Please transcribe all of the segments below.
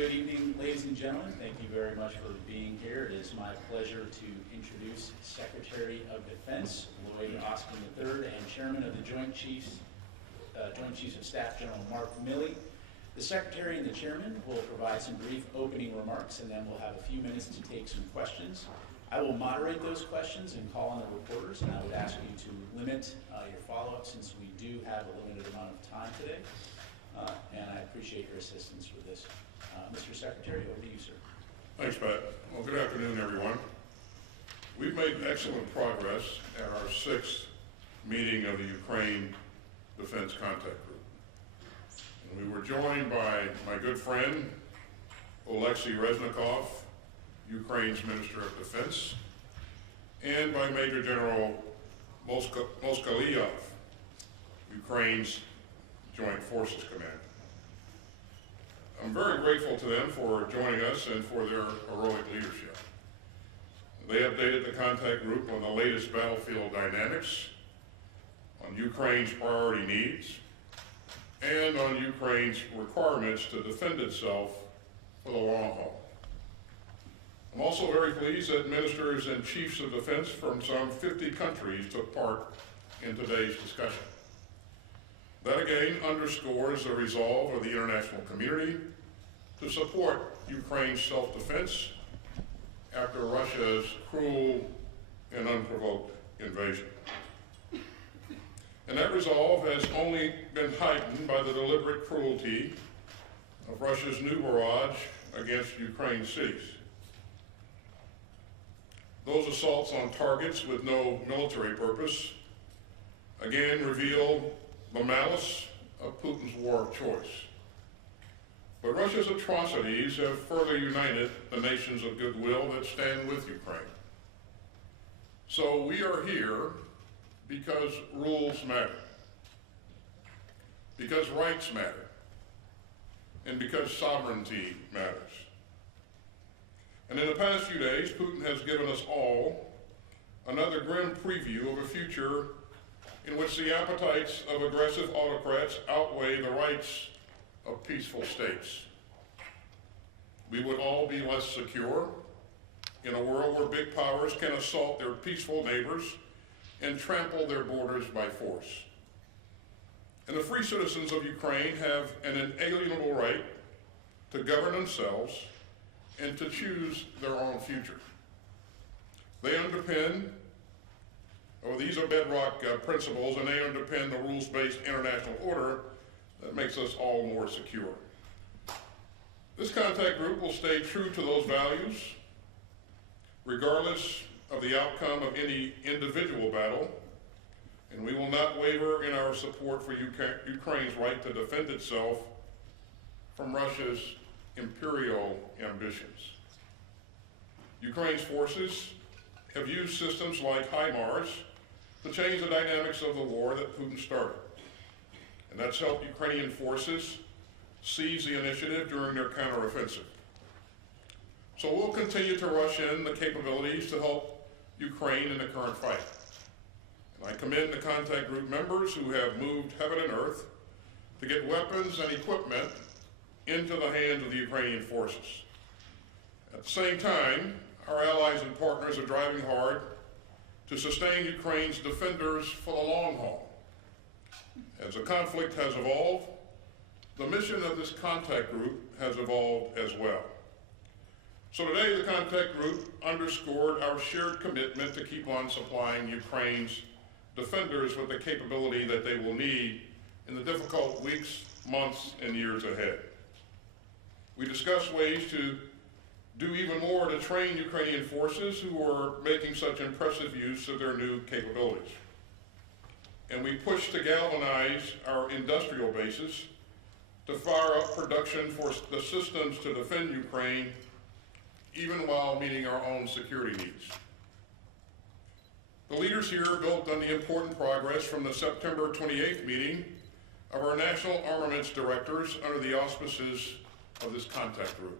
Good evening, ladies and gentlemen. Thank you very much for being here. It is my pleasure to introduce Secretary of Defense, Lloyd III, and Chairman of the Joint Chiefs of Staff, General Mark Milley. The Secretary and the Chairman will provide some brief opening remarks, and then we'll have a few minutes to take some questions. I will moderate those questions and call on the reporters, and I would ask you to limit your follow-up since we do have a limited amount of time today. And I appreciate your assistance with this. Mr. Secretary, over to you, sir. Thanks, Pat. Well, good afternoon, everyone. We've made excellent progress at our 6th meeting of the Ukraine Defense Contact Group. And we were joined by my good friend, Oleksiy Reznikov, Ukraine's Minister of Defense, and by Major General Moskalyov, Ukraine's Joint Forces Commander. I'm very grateful to them for joining us and for their heroic leadership. They updated the contact group on the latest battlefield dynamics, on Ukraine's priority needs, and on Ukraine's requirements to defend itself for the long haul. I'm also very pleased that ministers and chiefs of defense from some 50 countries took part in today's discussion. That again underscores the resolve of the international community to support Ukraine's self-defense after Russia's cruel and unprovoked invasion. And that resolve has only been heightened by the deliberate cruelty of Russia's new barrage against Ukraine's cities. Those assaults on targets with no military purpose again reveal the malice of Putin's war of choice. But Russia's atrocities have further united the nations of goodwill that stand with Ukraine. So we are here because rules matter, because rights matter, and because sovereignty matters. And in the past few days, Putin has given us all another grim preview of a future in which the appetites of aggressive autocrats outweigh the rights of peaceful states. We would all be less secure in a world where big powers can assault their peaceful neighbors and trample their borders by force. And the free citizens of Ukraine have an inalienable right to govern themselves and to choose their own future. These are bedrock principles, and they underpin the rules-based international order that makes us all more secure. This contact group will stay true to those values, regardless of the outcome of any individual battle, and we will not waver in our support for Ukraine's right to defend itself from Russia's imperial ambitions. Ukraine's forces have used systems like HIMARS to change the dynamics of the war that Putin started. And that's helped Ukrainian forces seize the initiative during their counteroffensive. So we'll continue to rush in the capabilities to help Ukraine in the current fight. And I commend the contact group members who have moved heaven and earth to get weapons and equipment into the hands of the Ukrainian forces. At the same time, our allies and partners are driving hard to sustain Ukraine's defenders for the long haul. As the conflict has evolved, the mission of this contact group has evolved as well. So today, the contact group underscored our shared commitment to keep on supplying Ukraine's defenders with the capability that they will need in the difficult weeks, months, and years ahead. We discussed ways to do even more to train Ukrainian forces who are making such impressive use of their new capabilities. And we pushed to galvanize our industrial bases to fire up production for the systems to defend Ukraine, even while meeting our own security needs. The leaders here built on the important progress from the September 28th meeting of our national armaments directors under the auspices of this contact group.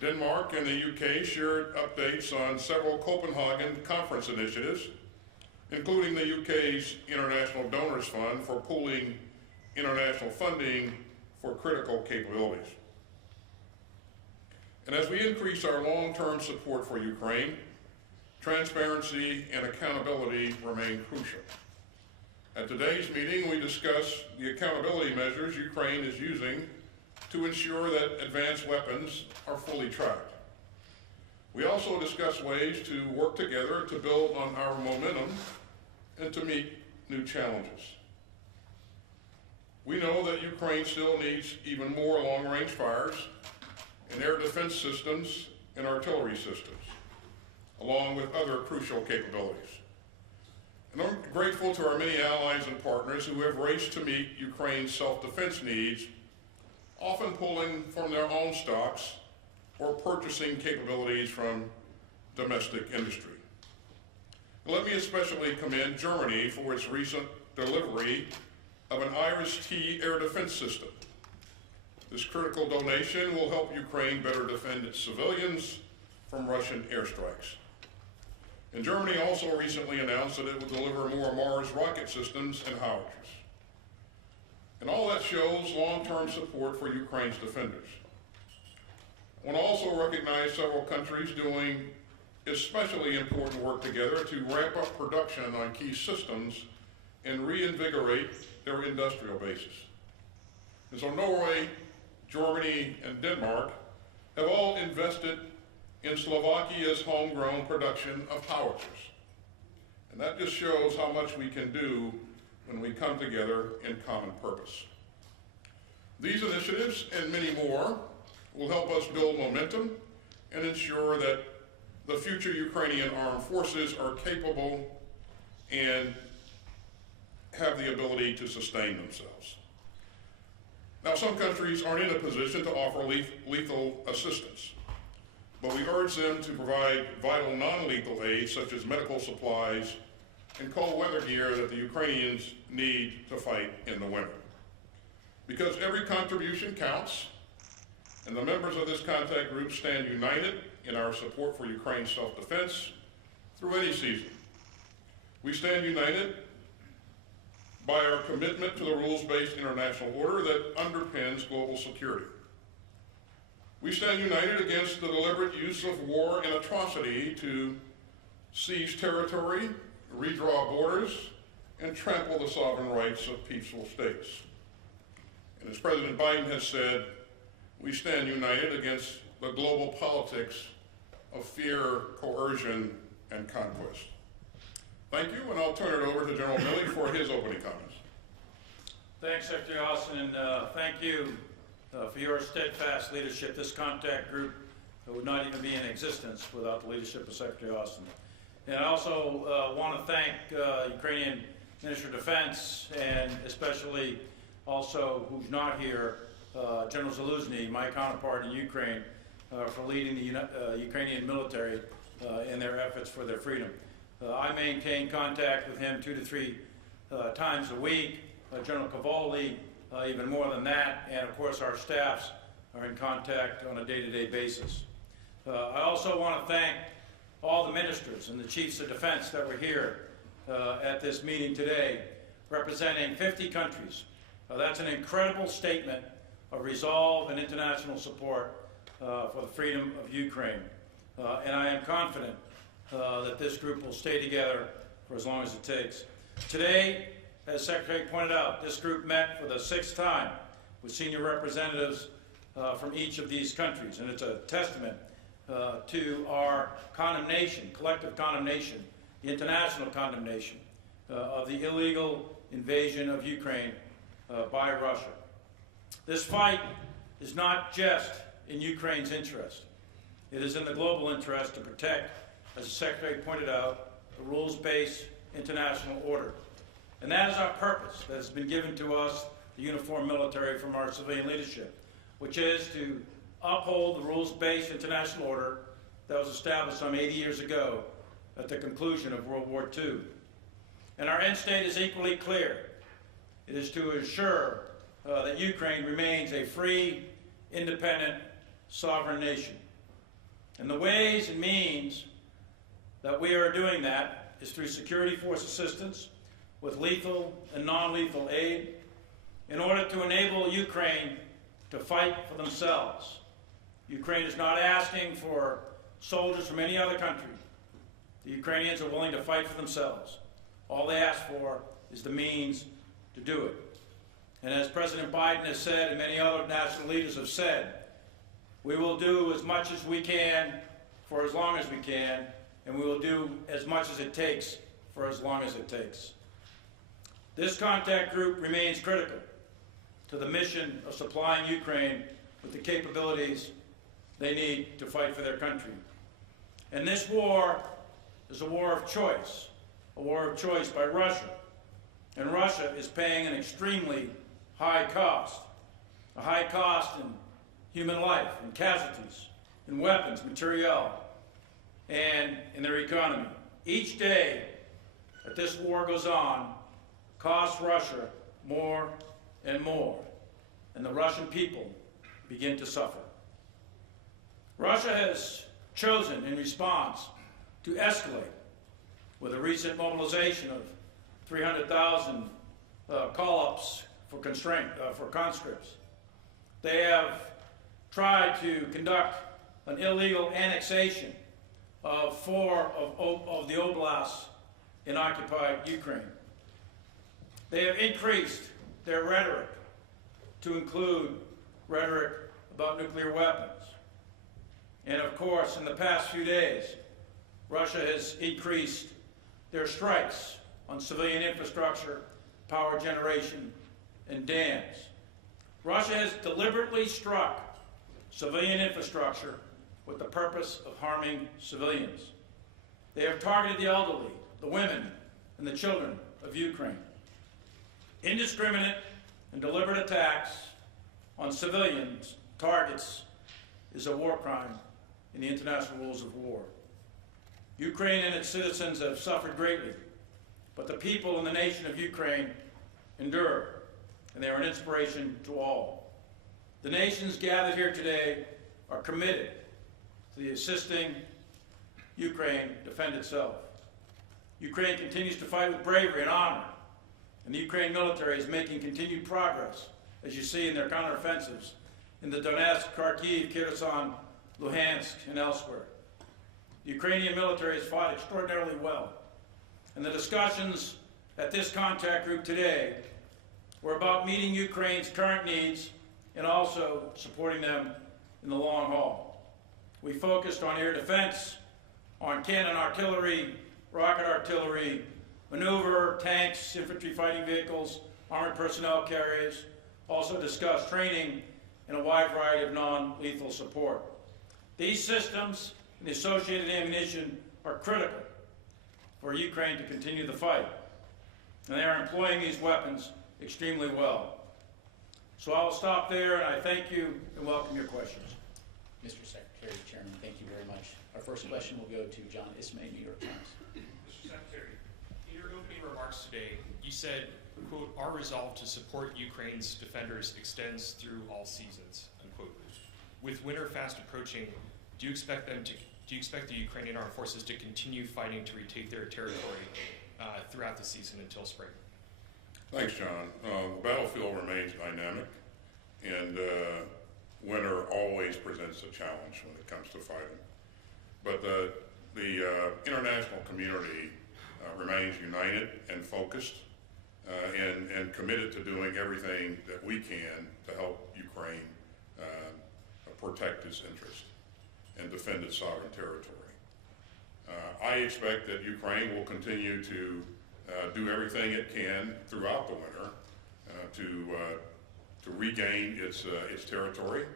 Denmark and the UK shared updates on several Copenhagen conference initiatives, including the UK's International Donors Fund for pooling international funding for critical capabilities. And as we increase our long-term support for Ukraine, transparency and accountability remain crucial. At today's meeting, we discuss the accountability measures Ukraine is using to ensure that advanced weapons are fully tracked. We also discuss ways to work together to build on our momentum and to meet new challenges. We know that Ukraine still needs even more long-range fires and air defense systems and artillery systems, along with other crucial capabilities. And I'm grateful to our many allies and partners who have raced to meet Ukraine's self-defense needs, often pulling from their own stocks or purchasing capabilities from domestic industry. Let me especially commend Germany for its recent delivery of an Iris-T air defense system. This critical donation will help Ukraine better defend its civilians from Russian airstrikes. And Germany also recently announced that it will deliver more Mars rocket systems and Howitsers. And all that shows long-term support for Ukraine's defenders. I want to also recognize several countries doing especially important work together to ramp up production on key systems and reinvigorate their industrial bases. And so Norway, Germany, and Denmark have all invested in Slovakia's homegrown production of howitzers. And that just shows how much we can do when we come together in common purpose. These initiatives and many more will help us build momentum and ensure that the future Ukrainian armed forces are capable and have the ability to sustain themselves. Now, some countries aren't in a position to offer lethal assistance, but we urge them to provide vital non-lethal aid such as medical supplies and cold weather gear that the Ukrainians need to fight in the winter. Because every contribution counts, and the members of this contact group stand united in our support for Ukraine's self-defense through any season. We stand united by our commitment to the rules-based international order that underpins global security. We stand united against the deliberate use of war and atrocity to seize territory, redraw borders, and trample the sovereign rights of peaceful states. And as President Biden has said, we stand united against the global politics of fear, coercion, and conquest. Thank you, and I'll turn it over to General Milley for his opening comments. Thanks, Secretary Austin, and thank you for your steadfast leadership. This contact group would not even be in existence without the leadership of Secretary Austin. And I also want to thank Ukrainian Minister of Defense, and especially also, who's not here, General Zaluzny, my counterpart in Ukraine, for leading the Ukrainian military in their efforts for their freedom. I maintain contact with him 2 to 3 times a week. General Cavoli, even more than that, and of course our staffs are in contact on a day-to-day basis. I also want to thank all the ministers and the chiefs of defense that were here at this meeting today, representing 50 countries. That's an incredible statement of resolve and international support for the freedom of Ukraine. And I am confident that this group will stay together for as long as it takes. Today, as Secretary pointed out, this group met for the 6th time with senior representatives from each of these countries, and it's a testament to our condemnation, collective condemnation, the international condemnation of the illegal invasion of Ukraine by Russia. This fight is not just in Ukraine's interest. It is in the global interest to protect, as the Secretary pointed out, the rules-based international order. And that is our purpose that has been given to us, the uniformed military, from our civilian leadership, which is to uphold the rules-based international order that was established some 80 years ago at the conclusion of World War II. And our end state is equally clear. It is to ensure that Ukraine remains a free, independent, sovereign nation. And the ways and means that we are doing that is through security force assistance, with lethal and non-lethal aid, in order to enable Ukraine to fight for themselves, Ukraine is not asking for soldiers from any other country. The Ukrainians are willing to fight for themselves. All they ask for is the means to do it. And as President Biden has said, and many other national leaders have said, we will do as much as we can for as long as we can, and we will do as much as it takes for as long as it takes. This contact group remains critical to the mission of supplying Ukraine with the capabilities they need to fight for their country. And this war is a war of choice by Russia. And Russia is paying an extremely high cost, a high cost in human life, in casualties, in weapons, materiel, and in their economy. Each day that this war goes on costs Russia more and more, and the Russian people begin to suffer. Russia has chosen, in response, to escalate with a recent mobilization of 300,000 call-ups for conscripts. They have tried to conduct an illegal annexation of 4 of the oblasts in occupied Ukraine. They have increased their rhetoric to include rhetoric about nuclear weapons. And of course, in the past few days, Russia has increased their strikes on civilian infrastructure, power generation, and dams. Russia has deliberately struck civilian infrastructure with the purpose of harming civilians. They have targeted the elderly, the women, and the children of Ukraine. Indiscriminate and deliberate attacks on civilians targets is a war crime in the international rules of war. Ukraine and its citizens have suffered greatly, but the people and the nation of Ukraine endure, and they are an inspiration to all. The nations gathered here today are committed to the assisting Ukraine defend itself. Ukraine continues to fight with bravery and honor, and the Ukraine military is making continued progress, as you see in their counteroffensives in the Donetsk, Kharkiv, Kherson, Luhansk, and elsewhere. The Ukrainian military has fought extraordinarily well, and the discussions at this contact group today were about meeting Ukraine's current needs and also supporting them in the long haul. We focused on air defense, on cannon artillery, rocket artillery, maneuver, tanks, infantry fighting vehicles, armored personnel carriers, also discussed training and a wide variety of non-lethal support. These systems and the associated ammunition are critical for Ukraine to continue the fight, and they are employing these weapons extremely well. So I will stop there, and I thank you and welcome your questions. Mr. Secretary, Chairman, thank you very much. Our first question will go to John Ismay, New York Times. Mr. Secretary, in your opening remarks today, you said, quote, "Our resolve to support Ukraine's defenders extends through all seasons," unquote. With winter fast approaching, do you expect the Ukrainian armed forces to continue fighting to retake their territory throughout the season until spring? Thanks, John. The battlefield remains dynamic, and winter always presents a challenge when it comes to fighting. But the international community remains united and focused and committed to doing everything that we can to help Ukraine protect its interest and defend its sovereign territory. I expect that Ukraine will continue to do everything it can throughout the winter to regain its territory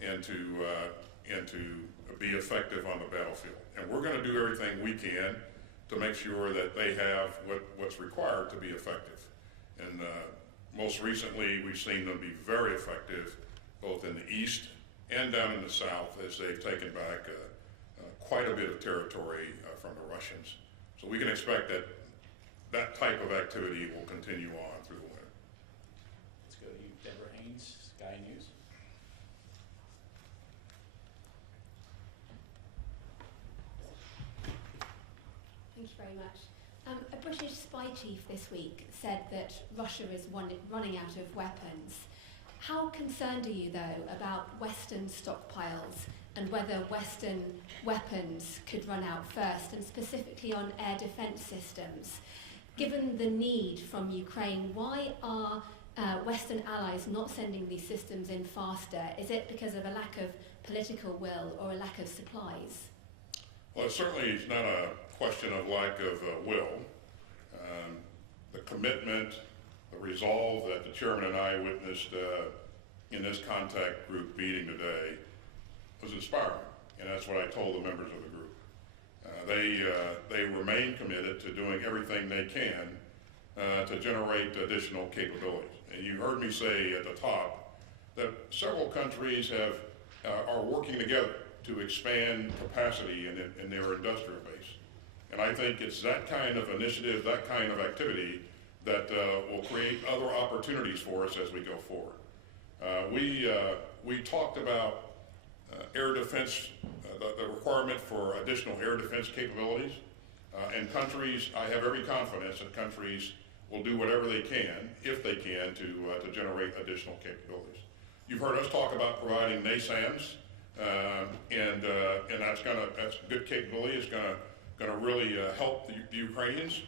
and to be effective on the battlefield. And we're going to do everything we can to make sure that they have what's required to be effective. And most recently, we've seen them be very effective both in the east and down in the south as they've taken back quite a bit of territory from the Russians. So we can expect that that type of activity will continue on through the winter. Let's go to you, Deborah Haynes, Sky News. Thank you very much. A British spy chief this week said that Russia is running out of weapons. How concerned are you, though, about Western stockpiles and whether Western weapons could run out first, and specifically on air defence systems? Given the need from Ukraine, why are Western allies not sending these systems in faster? Is it because of a lack of political will or a lack of supplies? Well, it certainly is not a question of lack of will. The commitment, the resolve that the chairman and I witnessed in this contact group meeting today was inspiring, and that's what I told the members of the group. They remain committed to doing everything they can to generate additional capabilities. And you heard me say at the top that several countries are working together to expand capacity in their industrial base. And I think it's that kind of initiative, that kind of activity that will create other opportunities for us as we go forward. We talked about air defense, the requirement for additional air defense capabilities, and countries, I have every confidence that countries will do whatever they can, if they can, to generate additional capabilities. You've heard us talk about providing NASAMS, and that's good capability. It's gonna really help the Ukrainians.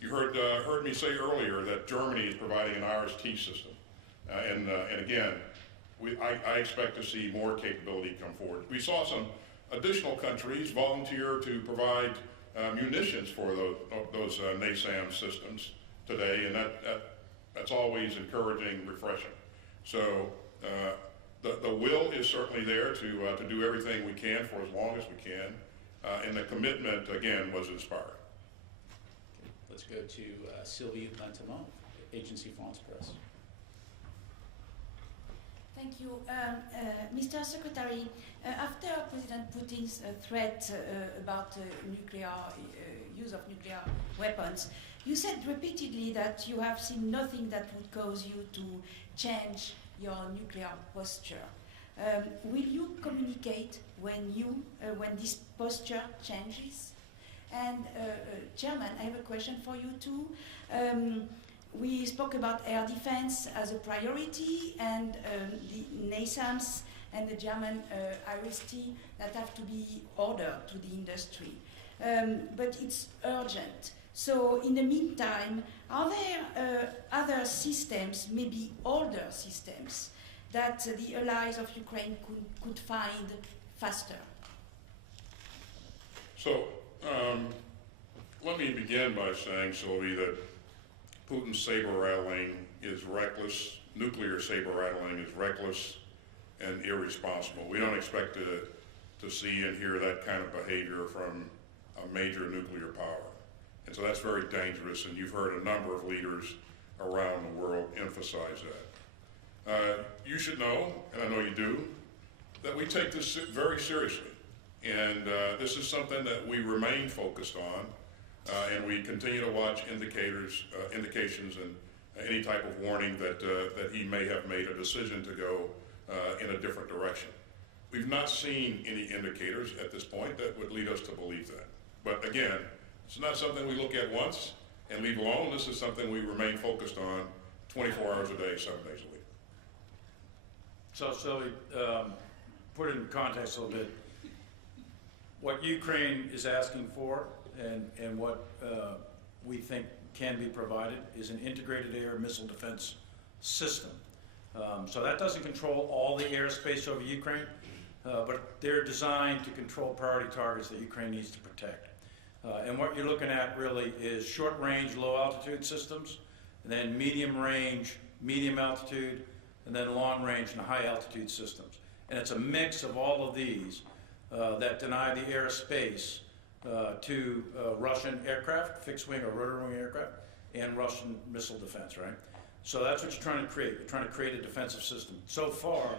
You heard me say earlier that Germany is providing an RST system, and again, I expect to see more capability come forward. We saw some additional countries volunteer to provide munitions for those NASAM systems today, and that's always encouraging, refreshing. So the will is certainly there to do everything we can for as long as we can, and the commitment, again, was inspiring. Let's go to Sylvie Lantemont, Agency France Presse. Thank you. Mr. Secretary, after President Putin's threat about use of nuclear weapons, you said repeatedly that you have seen nothing that would cause you to change your nuclear posture. Will you communicate when this posture changes? And Chairman, I have a question for you too. We spoke about air defense as a priority, and the NASAMS and the German RST that have to be ordered to the industry. But it's urgent. So in the meantime, are there other systems, maybe older systems, that the allies of Ukraine could find faster? So let me begin by saying, Sylvie, that Putin's saber-rattling is reckless. Nuclear saber-rattling is reckless and irresponsible. We don't expect to see and hear that kind of behavior from a major nuclear power. And so that's very dangerous, and you've heard a number of leaders around the world emphasize that. You should know, and I know you do, that we take this very seriously. And this is something that we remain focused on, and we continue to watch indications and any type of warning that he may have made a decision to go in a different direction. We've not seen any indicators at this point that would lead us to believe that. But again, it's not something we look at once and leave alone. This is something we remain focused on 24 hours a day, 7 days a week. So, Sylvie, put it in context a little bit. What Ukraine is asking for and what we think can be provided is an integrated air missile defense system. So that doesn't control all the airspace over Ukraine, but they're designed to control priority targets that Ukraine needs to protect. And what you're looking at really is short-range, low-altitude systems, and then medium-range, medium-altitude, and then long-range and high-altitude systems. And it's a mix of all of these that deny the airspace to Russian aircraft, fixed-wing or rotor-wing aircraft, and Russian missile defense, right? So that's what you're trying to create. You're trying to create a defensive system. So far,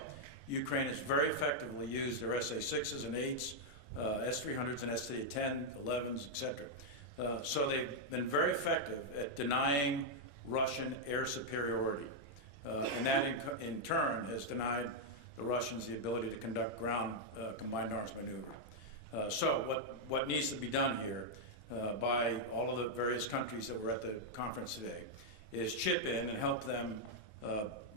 Ukraine has very effectively used their SA-6s and 8s, S-300s and S-10, 11s, etc. So they've been very effective at denying Russian air superiority. And that in turn has denied the Russians the ability to conduct ground combined arms maneuver. So what needs to be done here by all of the various countries that were at the conference today is chip in and help them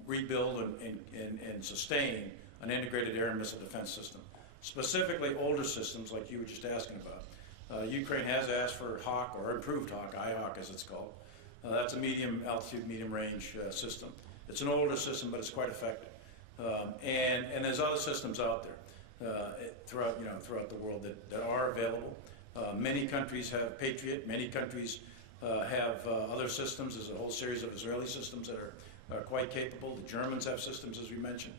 rebuild and sustain an integrated air and missile defense system. Specifically older systems like you were just asking about. Ukraine has asked for HAWK, or improved HAWK, IHAWK as it's called. That's a medium altitude, medium range system. It's an older system, but it's quite effective. And there's other systems out there throughout the world that are available. Many countries have Patriot. Many countries have other systems. There's a whole series of Israeli systems that are quite capable. The Germans have systems, as we mentioned.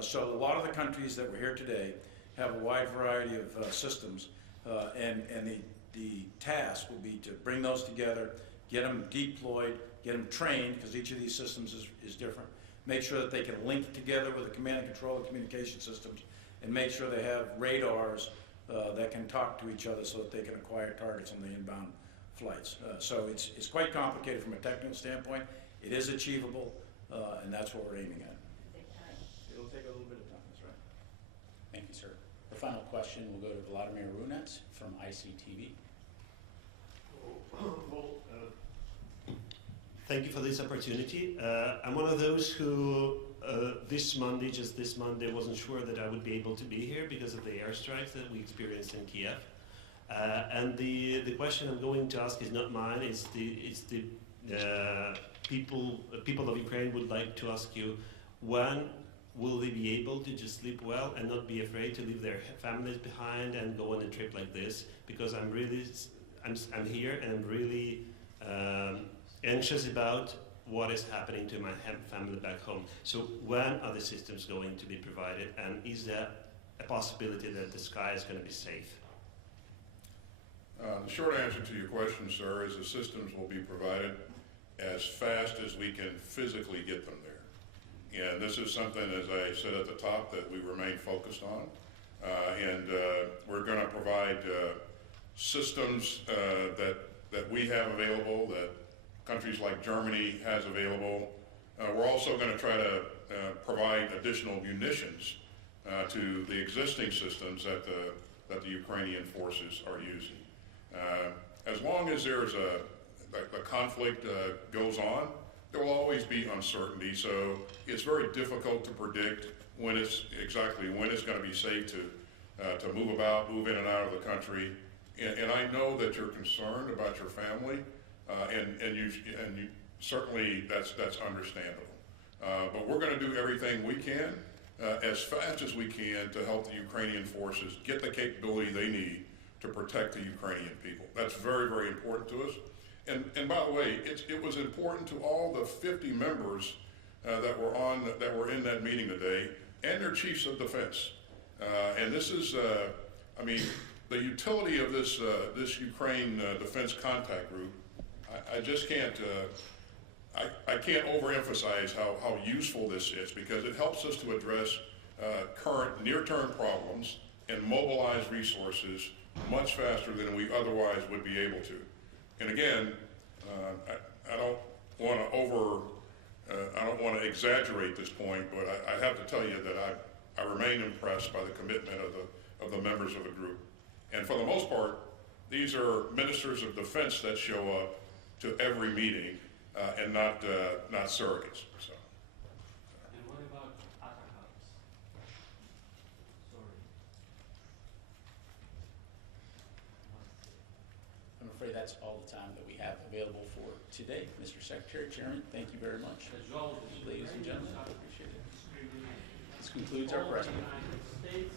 So a lot of the countries that were here today have a wide variety of systems, and the task will be to bring those together, get them deployed, get them trained, because each of these systems is different. Make sure that they can link together with the command and control and communication systems, and make sure they have radars that can talk to each other so that they can acquire targets on the inbound flights. So it's quite complicated from a technical standpoint. It is achievable, and that's what we're aiming at. It'll take a little bit of time, that's right. Thank you, sir. Our final question will go to Vladimir Runets from ICTV. Thank you for this opportunity. I'm one of those who this Monday, wasn't sure that I would be able to be here because of the airstrikes that we experienced in Kiev. And the question I'm going to ask is not mine. It's the people of Ukraine would like to ask you, when will they be able to just sleep well and not be afraid to leave their families behind and go on a trip like this? Because I'm here and I'm really anxious about what is happening to my family back home. So when are the systems going to be provided, and is there a possibility that the sky is going to be safe? The short answer to your question, sir, is the systems will be provided as fast as we can physically get them there. And this is something, as I said at the top, that we remain focused on. We're going to provide systems that we have available, that countries like Germany has available. We're also going to try to provide additional munitions to the existing systems that the Ukrainian forces are using. As long as there's the conflict goes on, there will always be uncertainty. So it's very difficult to predict when it's going to be safe to move in and out of the country. And I know that you're concerned about your family, and you certainly that's understandable. But we're going to do everything we can, as fast as we can, to help the Ukrainian forces get the capability they need to protect the Ukrainian people. That's very, very important to us. And by the way, it was important to all the 50 members that were in that meeting today, and their chiefs of defense. And this is, the utility of this Ukraine Defense Contact Group. I just can't. I can't overemphasize how useful this is, because it helps us to address current near-term problems and mobilize resources much faster than we otherwise would be able to. And again, I don't want to exaggerate this point, but I have to tell you that I remain impressed by the commitment of the members of the group. And for the most part, these are ministers of defense that show up to every meeting, and not surrogates. So. And what about Atacams? Sorry. I'm afraid that's all the time that we have available for today. Mr. Secretary, Chairman, thank you very much. Ladies and gentlemen, I appreciate it. This concludes our presentation. All the United States,